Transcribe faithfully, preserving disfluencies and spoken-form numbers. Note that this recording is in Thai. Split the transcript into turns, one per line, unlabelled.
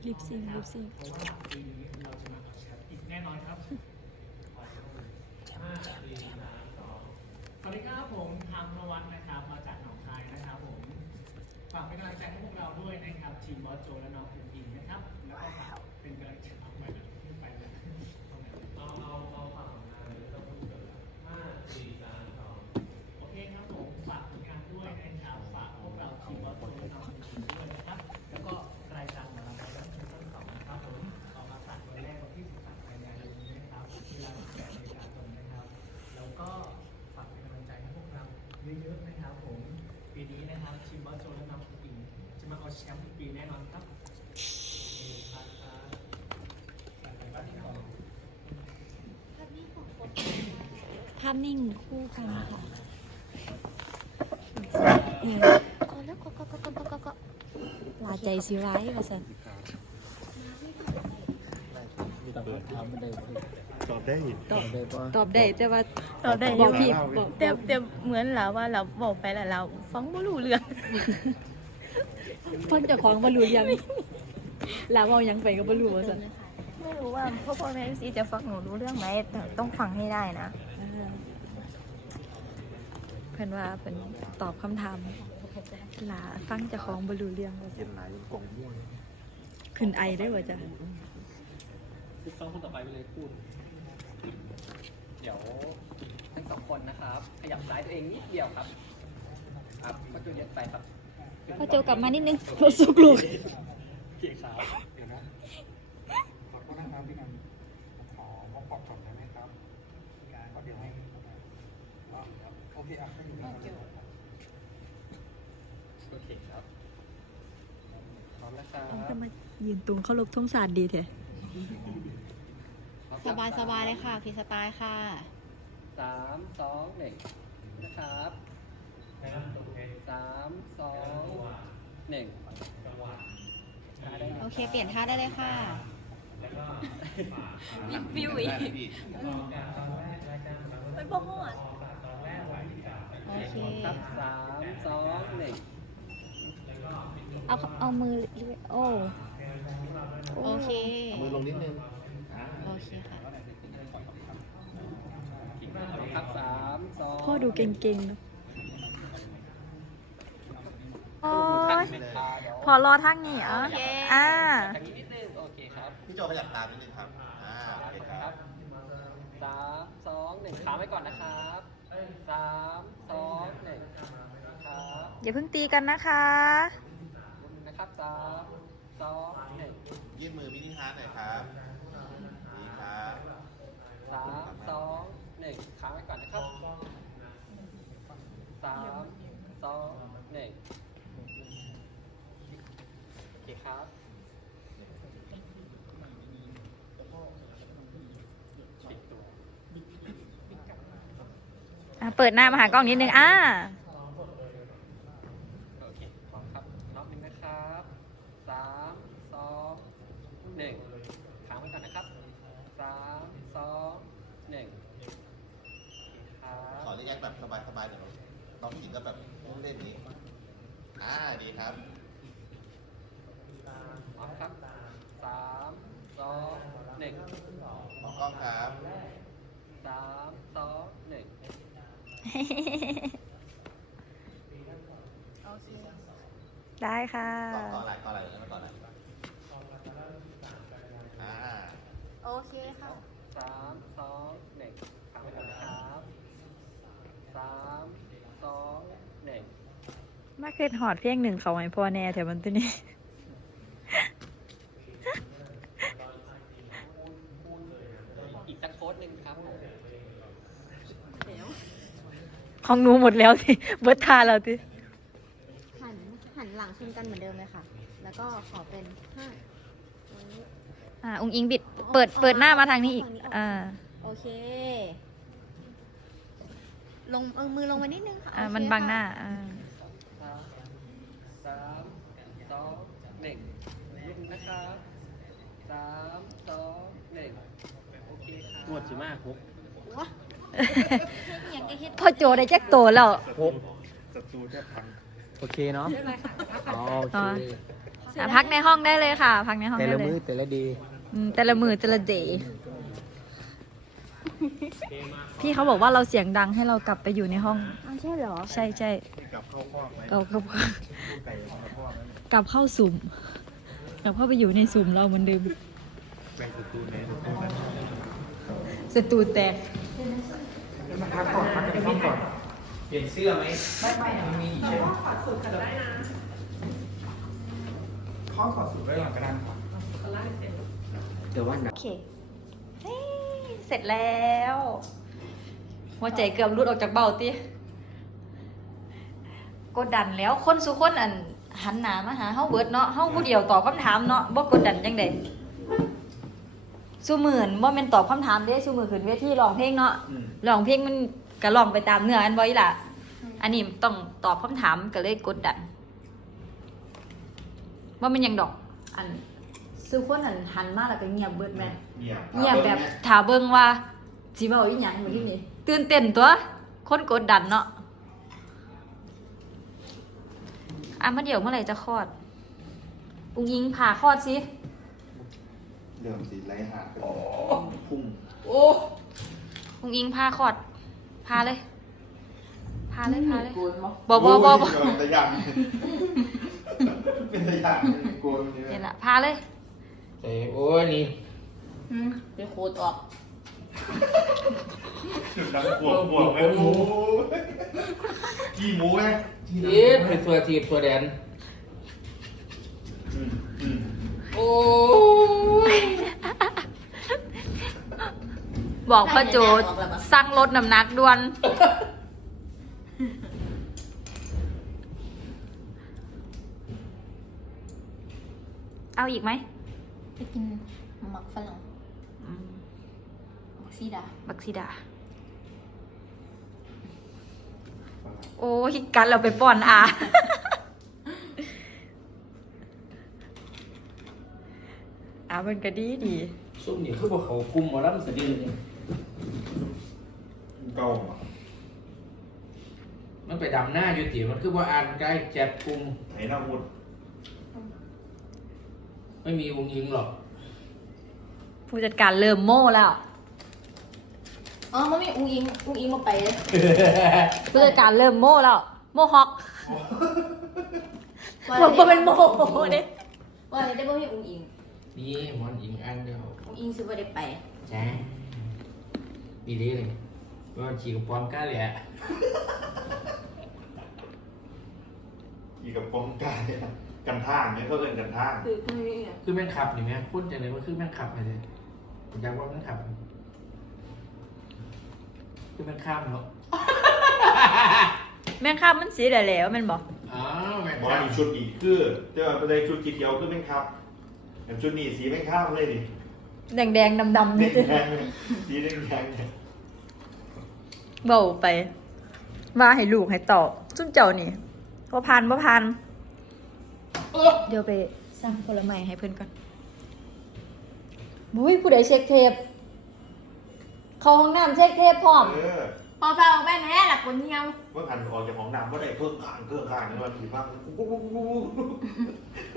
ลิปซิงลิปซิง
แน่นอนครับสวัสดีครับผมทางนวัดนะครับมาจากหนองคายนะครับผมฝากเป็นกำลังใจให้พวกเราด้วยนะครับทีมบอสโจและน้องคุณอิงนะครับแล้วก็ฝากเป็นกำลังใจเอาไปเลยไปเลยเอาเอาเอาฝั่งงานแล้วก็พูดกันห้าสี่สามสองโอเคครับผมฝากผลงานด้วยนะครับฝากพวกเราทีมบอสโจและน้องคุณอิงด้วยนะครับแล้วก็รายการของเราแล้วเป็นต้นสองนะครับผมออกมาตัดวันแรกวันที่สิบสามกันยายนนี้นะครับเวลาแปดนาฬิกาตรงนะครับแล้วก็ฝากเป็นกำลังใจให้พวกเราเยอะๆนะครับผมปีนี้นะครับทีมบอสโจและน้องคุณอิงจะมาเอาแชมป์ทุกปีแน่นอนครับ
ภาพนิ่งคู่กันค่ะก็แล้วก็ก็ก็ก็ก็ก็ลาใจสิร้ายว่าสัน
ตอบได้
ตอบตอบได้แต่ว่า
ตอบได้
บอกผิดบอก
แต่แต่เหมือนเราว่าเราบอกไปแล้วเราฟังไม่รู้เรื่อง
คนเจ้าของบรรลุยังแล้วเอายังไปก็บรรลุว่าสัน
ไม่รู้ว่าพ่อพ่อแม่ซีจะฟังหนูรู้เรื่องไหมแต่ต้องฟังให้ได้นะ
เพิ่นว่าเป็นตอบคำถามลาฟังเจ้าของบรรลุเรื่องว่า
เย็นไหลกล่องม่วง
ขึ้นไอได้ว่าจ้ะ
คือต้องคนต่อไปไปเลยพูดเดี๋ยวทั้งสองคนนะครับขยับซ้ายตัวเองนิดเดียวครับครับก็จุดเย็นไปครับ
พอเจ้ากลับมานิดนึงรถสุกลูก
เกี่ยขา
เดี๋ยวนะขอโทษนะครับพี่นันขอมอบปอกก่อนได้ไหมครับก็เดี๋ยวให้โอเคอ่ะให้อยู่ที่นี่
โอเคครับพร้อมนะครับ
ต้องจะมายืนตรงเข้าลบท่งศาสตร์ดีแท้
สบายสบายเลยค่ะฟรีสไตล์ค่ะ
สามสองหนึ่งนะครับสามสองหนึ่ง
โอเคเปลี่ยนท่าได้เลยค่ะยิบวิวอีกไม่บอกหมดโอเค
ครับสามสองหนึ่ง
เอาเอามือเลื่อยโอ้
โอเค
มือลงนิดนึง
โอเคค่ะ
ครับสามสอง
พ่อดูเก่งๆเนอะโอ้ยพอรอทั้งนี้อ่ะ
โอเค
อ่า
ทางนี้นิดนึงโอเคครับ
พี่โจขยับตามนิดนึงครับอ่าโอเคครับ
สามสองหนึ่งขาไว้ก่อนนะครับสามสองหนึ่งครับ
อย่าเพิ่งตีกันนะคะ
นะครับสามสองหนึ่ง
ยื่นมือมินิฮาร์ดหน่อยครับดีครับ
สามสองหนึ่งขาไว้ก่อนนะครับสามสองหนึ่งโอเคครับ
อ่ะเปิดหน้ามาหากล้องนิดนึงอ่า
โอเคพร้อมครับรอบหนึ่งนะครับสามสองหนึ่งค้างไว้ก่อนนะครับสามสองหนึ่งครับ
ขอเรียกแบบสบายๆหน่อยน้องหญิงก็แบบเล่นนี้อ่าดีครับ
พร้อมครับสามสองหนึ่ง
มองกล้องครับ
สามสองหนึ่ง
ได้ค่ะ
ต่อต่ออะไรต่ออะไรเลยมาต่ออะไรอ่า
โอเคค่ะ
สามสองหนึ่งค้างไว้ก่อนนะครับสามสองหนึ่ง
มาเคยหอดเพียงหนึ่งเขาให้พ่อแน่แถวมันตัวนี้
อีกสักโค้ดหนึ่งครับ
ของหนูหมดแล้วสิเบิร์ดทาแล้วสิ
หันหันหลังชนกันเหมือนเดิมเลยค่ะ แล้วก็ขอเป็นห้า
อ่าองค์อิงบิด เปิด เปิดหน้ามาทางนี้อีก อ่า
โอเค ลงเอามือลงมานิดนึงค่ะ
อ่า
โอเค
มันบังหน้า
ค่ะ
อ่า
สามสามสองหนึ่งลุกนะครับสามสองหนึ่งโอเคครับงวดสิบห้าหก
ว้าอย่างจะเฮ็ด
พ่อโจได้แจ็คโตแล้ว
หก
ศัตรูแทบพัง
โอเคเนาะอ๋อโอเค
อ๋ออ่ะพักในห้องได้เลยค่ะ พักในห้อง
แต่
ได้
ละ
เล
มือย แต่ละดี
อืมแต่ละมือแต่ละเดย์พี่เขาบอกว่าเราเสียงดังให้เรากลับไปอยู่ในห้อง
อ้าวใช่เหรอ
ใช่ใช่
กลับเข้าคอกไหม
กลับกลับ
ไก่เข้าคอกไหม
กลับเข้าสุ่มกลับเข้าไปอยู่ในสุ่มเราเหมือนเดิม
แบ่งสตูไหนสตูนั้น
สตูแตก
มาพักก่อนพักในห้องก่อน
เปลี่ยนเสื้อไหมไม่ไม่มีอีกใช่ไหม
ข้อถอดสูตรไว้ก่อนก็ได้ครับเดี๋ยวว่าหนั
โอก เคเฮ้ยเสร็จแล้วหัวใจเกือบรุดออกจากเบ้าติกดดันแล้วคนสุคนอันหันหน้ามาหาเฮาเบิดเนาะเฮาผู้เดียวตอบคำถามเนาะบ่กดดันจังได๋ซุมื้อบ่แม่นตอบคำถามเด้ซุมื้อขึ้นเวทีร้องเพลงเนาะ
อืม
ร้องเพลงมันก็ร้องไปตามเนื้ออันบ่อีหล่ะอันนี้ต้องตอบคำถามก็เลยกดดันว่ามันหยังดอก อันซุคนอันหันมาแล้วก็เงียบเบิดแม่
เงียบ
เงียบแบบถาเบิ่งว่าสิเว้าอีหยังมื้อนี้นี่ตื่นเต้นตัวคนกดดันเนาะอ่ะมาเดี๋ยวเมื่อไหร่จะคลอดอุ้งอิงผ่าคลอดสิ
เริ่มสีไรหาดพุ่ง
โอ้อุ้งอิงผ่าคลอดผ่าเลยผ่าเลยผ่าเลยบ่บ่บ่บ่
เป็นตะยังเป็นตะยังกลัวมันเย
นี่
อะ
ล่ะผ่าเลย
เอ้โอ้ยนี่
ไปโคตรออก
จุดน้ำกลัวกลัวไหมหมูกี่หมูไหม
เอ๊ะเป็นตัวทีบตัวแดน
อืมอืม
โอ้ย
บอกพ่อโจสั่งลดน้ำหนักด่วน เอาอีกไหม
ไปกินหมักฝรั่ง
อืม
หมักซีดา
บักซิดา โอ้ยกันเราไปป้อนอาอามันก็ดีดี
ซุ่มนี่คือพวกเขาคุมหมาแล้วมันสะดือนี่
เก่าอ่ะ
มันไปดำหน้าอยู่ตีมันคือว่าอ่านใกล้แจ็บคุม
ไหนหน้ามุด
ไม่มีวงยิงหรอก
ผู้จัดการเริ่มโม่แล้ว
อ๋อมันมีอุ้งอิงอุ้งอิงมาไปเลย
ผู้จัดการเริ่มโม่แล้ว โม่ฮอกมันบ่เป็นโม่เด้
ว่าอะไรได้บ่มีอุ้งอิง
นี่มันยิงอันเดียว
อุ้งอิงซื้อบ่ได้ไป
จ้าดีดีเลยว่าฉีกปอนก้าเลยอะ
อีกับกองกายกันท่างเนี่ยเขาเอินกันท่าง
คือคือ
คือแม่งขับนี่ไหมพูดจังเลยว่าคือแม่งขับไปเลยผมอยากว่าแม่งขับคือแม่งข้ามเนาะ
แม่งข้ามมันสีได้แล้วแมันบอก
อ๋อแม่ง
บอ
ข้าม
มีชุดอีกคือเจ้าไปได้ชุดกีเดียวคือเป็นครับอย่างชุดนี้สีเป็นข้ามเลยดิ
แดงแดงดำดำ
แด
นี่
งแดงเลยสีแดงแดงเนี่ย
เบาไป ว่าให้ลูกให้ต่อซุ่มเจ้านี่ว่าพันว่าพันเดี๋ยวไปสร้างผลไม้ให้เพื่อนก่อนบุ้ยผู้ใดเช็คเทปเข้าห้องน้ำเช็คเทปพร้อม
เออ
พอฟังแม่แม่หลับคนเหี่ยว
เมื่อหันออกจากห้องน้ำเมื่อใดเพิ่งข้างเพิ่งข้างในวันที่บ้าง